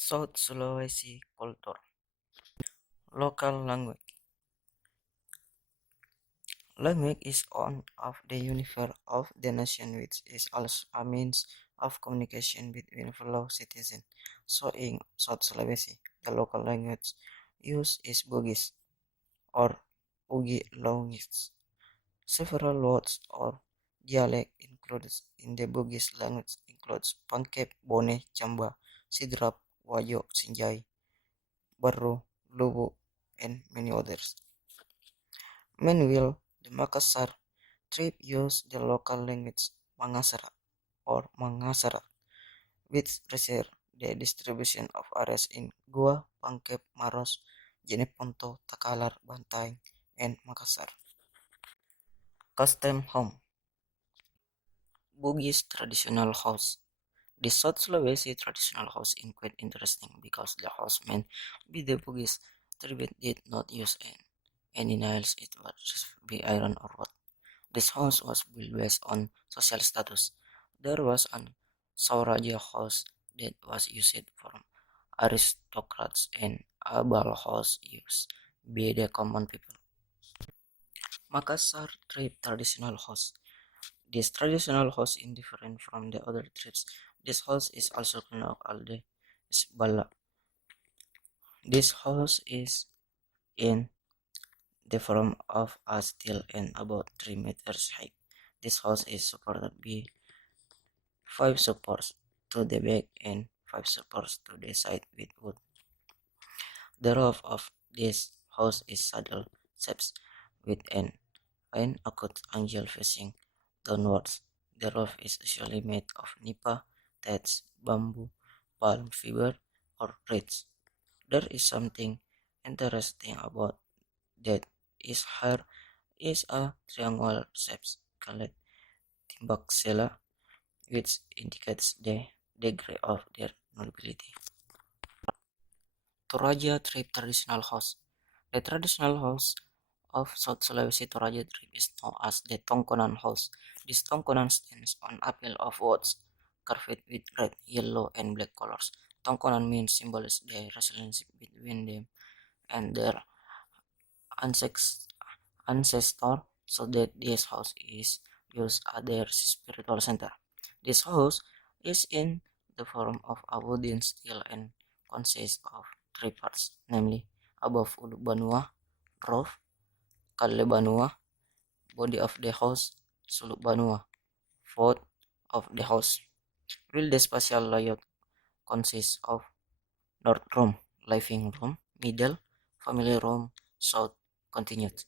South Sulawesi culture. Local language. Language is one of the universe of the nation, which is also a means of communication between fellow citizens. So in South Sulawesi, the local language used is Bugis or Ugi Lawngis. Several words or dialect included in the Bugis language includes Pangkep, Bone, Chamba, Sidrap, Wajo, Sinjai, Barro, Lubu, and many others. Meanwhile, the Makassar tribe use the local language Mangasara or Mangasara, which reserve the distribution of areas in Goa, Pangkep, Maros, Jeneponto, Takalar, Bantaeng, and Makassar. Custom home. Bugis traditional house. The South Sulawesi traditional house is quite interesting because the housemen with the Bugis tribe did not use any nails, it was just be iron or wood. This house was built based on social status. There was an Sauraja house that was used for aristocrats and a bal house used by the common people. Makassar tribe traditional house. This traditional house is different from the other tribes. This house is also known as the Isbala. This house is in the form of a steel and about 3 meters high. This house is supported by 5 supports to the back and 5 supports to the side with wood. The roof of this house is saddle shaped with an acute angle facing downwards. The roof is usually made of nipa, thatch, bamboo, palm fiber, or reeds. There is something interesting about that is here is a triangular shape called timbaksela, which indicates the degree of their nobility. Toraja tribe traditional house. The traditional house of South Sulawesi Toraja tribe is known as the Tongkonan house. This Tongkonan stands on a pile of woods carved with red, yellow, and black colors. Tongkonan means symbolizes the relationship between them and their ancestor, so that this house is used as their spiritual center. This house is in the form of a wooden stele and consists of 3 parts, namely above Ulubanua, roof, Kalebanua, body of the house, Sulubanua, foot of the house. While the spatial layout consists of north room, living room, middle, family room, south, continued.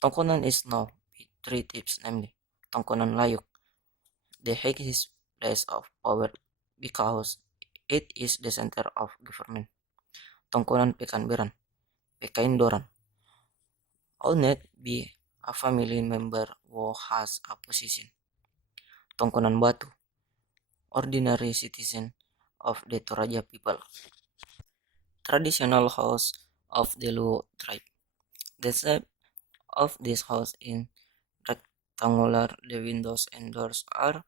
Tongkonan is now with 3 types, namely Tongkonan Layuk, the highest place of power because it is the center of government. Tongkonan Pekanbaran, Pekaindoran, owned by a family member who has a position. Tongkonan Batu, ordinary citizen of the Toraja people. Traditional house of the Luo tribe. The shape of this house is rectangular. The windows and doors are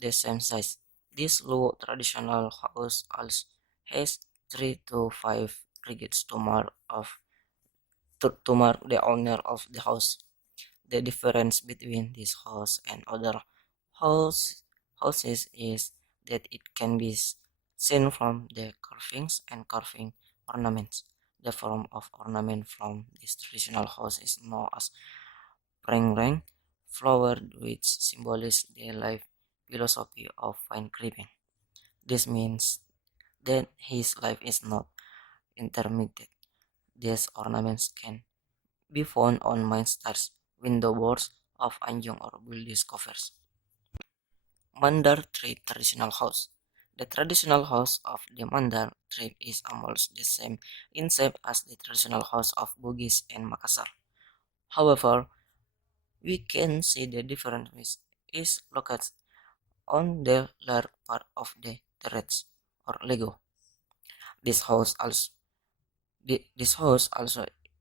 the same size. This Luo traditional house also has 3 to 5 brigades to mark the owner of the house. The difference between this house and other house, houses is that it can be seen from the carvings and carving ornaments. The form of ornament from this traditional house is known as prangrang, flowered which symbolizes the life philosophy of fine carving. This means that his life is not intermittent. These ornaments can be found on minsters, window boards of Anjong or Builders covers. Mandar tribe traditional house. The traditional house of the Mandar tribe is almost the same in shape as the traditional house of Bugis and Makassar. However, we can see the difference is located on the lower part of the terrace or Lego. This house also,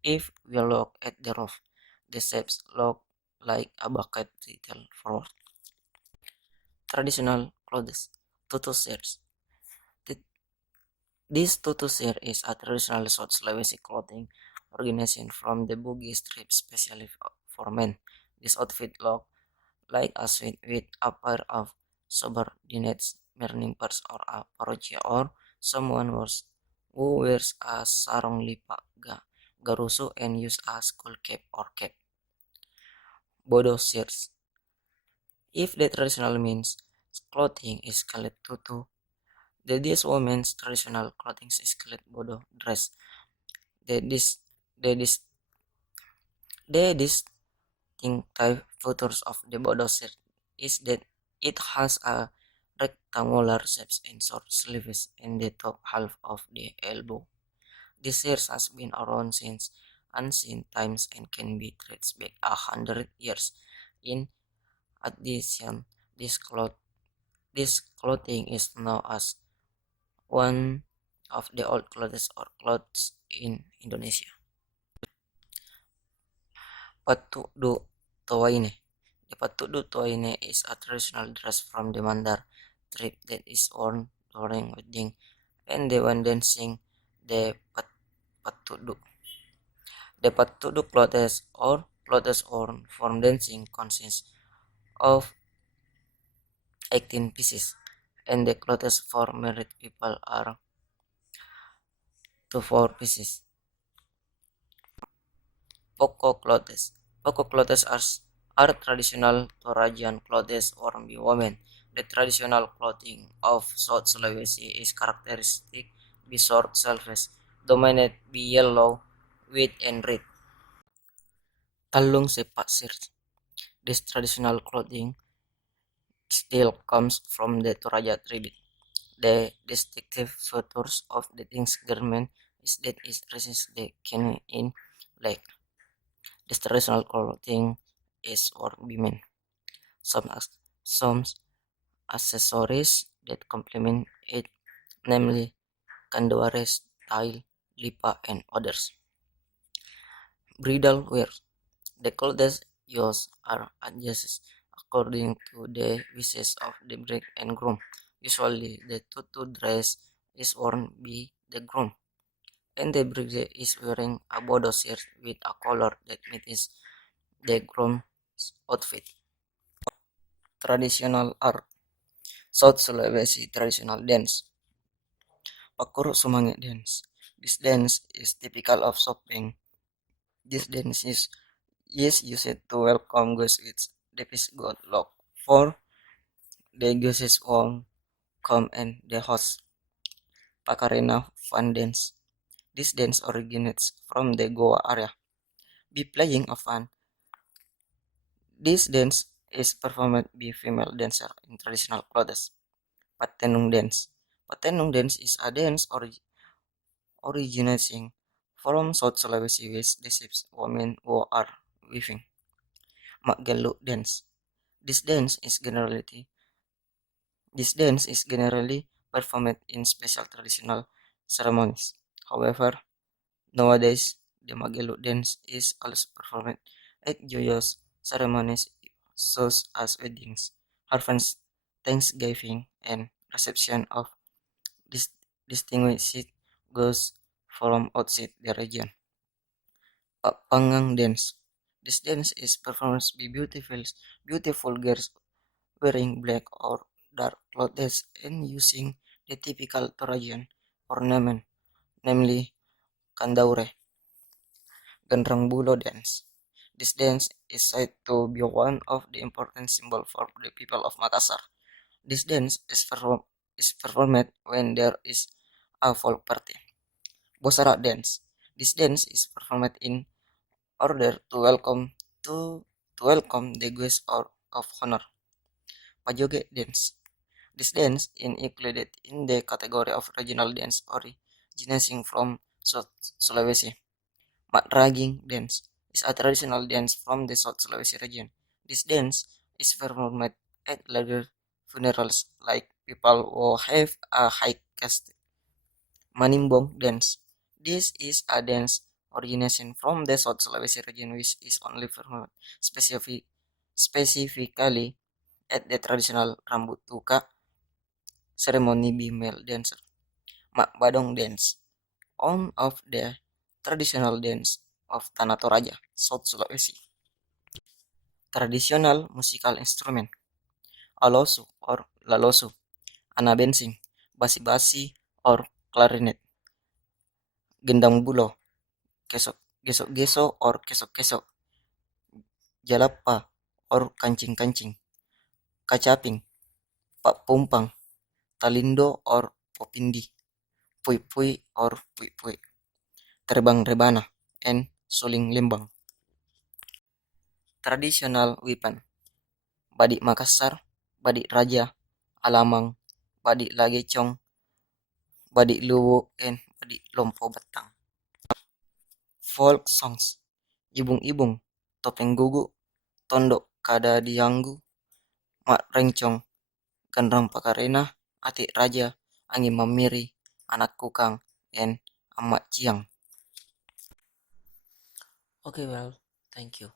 if we look at the roof, the shapes look like a bucket detail forward. Traditional clothes, tutu shirts. The This tutusir is a traditional South Sulawesi clothing organization from the Bugis tribe specially for men. This outfit looked like a suit with a pair of subordinates, morning purse or a parocha, or someone who wears a sarong lipa garuso and use a skull cap or cap. Bodo shirts. If the traditional means clothing is called tutu, this woman's traditional clothing is called bodo dress. The dis the dis the distinctive features of the bodo shirt is that it has a rectangular shape and short sleeves in the top half of the elbow. This shirt has been around since ancient times and can be traced back 100 years. In addition, this clothing is known as one of the old clothes or clothes in Indonesia. Patudu Towaine. The Patudu Towaine is a traditional dress from the Mandar tribe that is worn during wedding and the one dancing the Patudu. The Patudu clothes or clothes worn for dancing consists of 18 pieces, and the clothes for married people are to 4 pieces. Poko clothes. Poko clothes are traditional Torajan clothes worn by women. The traditional clothing of South Sulawesi is characteristic by short sleeves, dominated by yellow, white, and red. Talung sepak shirt. This traditional clothing still comes from the Toraja tribe. The distinctive features of the thing's garment is that it resists the can in black. This traditional clothing is worn by men. Some, some accessories that complement it, namely kandawares, tile, lipa, and others. Bridal wear. The clothes used are adjusted according to the wishes of the bride and groom. Usually, the tutu dress is worn by the groom, and the bride is wearing a bodo shirt with a collar that matches the groom's outfit. Traditional art. South Sulawesi traditional dance. Pakuru Sumangit dance. This dance is typical of Sopeng. This dance is used to welcome guests with the peace god lock for the guests who come and the host. Pakarena fun dance. This dance originates from the Goa area. Be playing a fun. This dance is performed by female dancer in traditional clothes. Patenung dance. Patenung dance is a dance originating from South Sulawesi with the ships women who are weaving. Magalu dance. This dance is generally performed in special traditional ceremonies. However, nowadays the Magalu dance is also performed at joyous ceremonies such as weddings, harvest, Thanksgiving, and reception of dis- distinguished guests from outside the region. Pangang dance. This dance is performed by beautiful girls wearing black or dark clothes and using the typical Torajan ornament, namely kandaure. Gandrang Bulo dance. This dance is said to be one of the important symbols for the people of Makassar. This dance is performed when there is a folk party. Bosara dance. This dance is performed in order to welcome the guest of honor. Pajoge dance. This dance is included in the category of regional dance originating from South Sulawesi. Madraging dance is a traditional dance from the South Sulawesi region. This dance is performed at larger funerals like people who have a high caste. Manimbong dance. This is a dance origination from the South Sulawesi region which is only performed specifically at the traditional rambut tuka ceremony by male dancer. Mak Badong dance, one of the traditional dance of Tanah Toraja, South Sulawesi. Traditional musical instrument, alosu or lalosu, anabensing, basi-basi or clarinet, gendang bulo, kesok gesok-gesok or kesok-kesok, jalapa or kancing-kancing, kacaping, pak pumpang, talindo or popindi, pui-pui or pui-pui, terbang rebana, and suling lembang. Traditional weapon, badik Makassar, badik Raja, alamang, badik Lagecong, badik Luwu, and badik Lompo Batang. Folk songs, ibung-ibung, topeng gugu, tondok kada dianggu, mak rencong, gandrang pakarena, atik raja, angin mamiri, anak kukang, and amak ciang. Okay, well, thank you.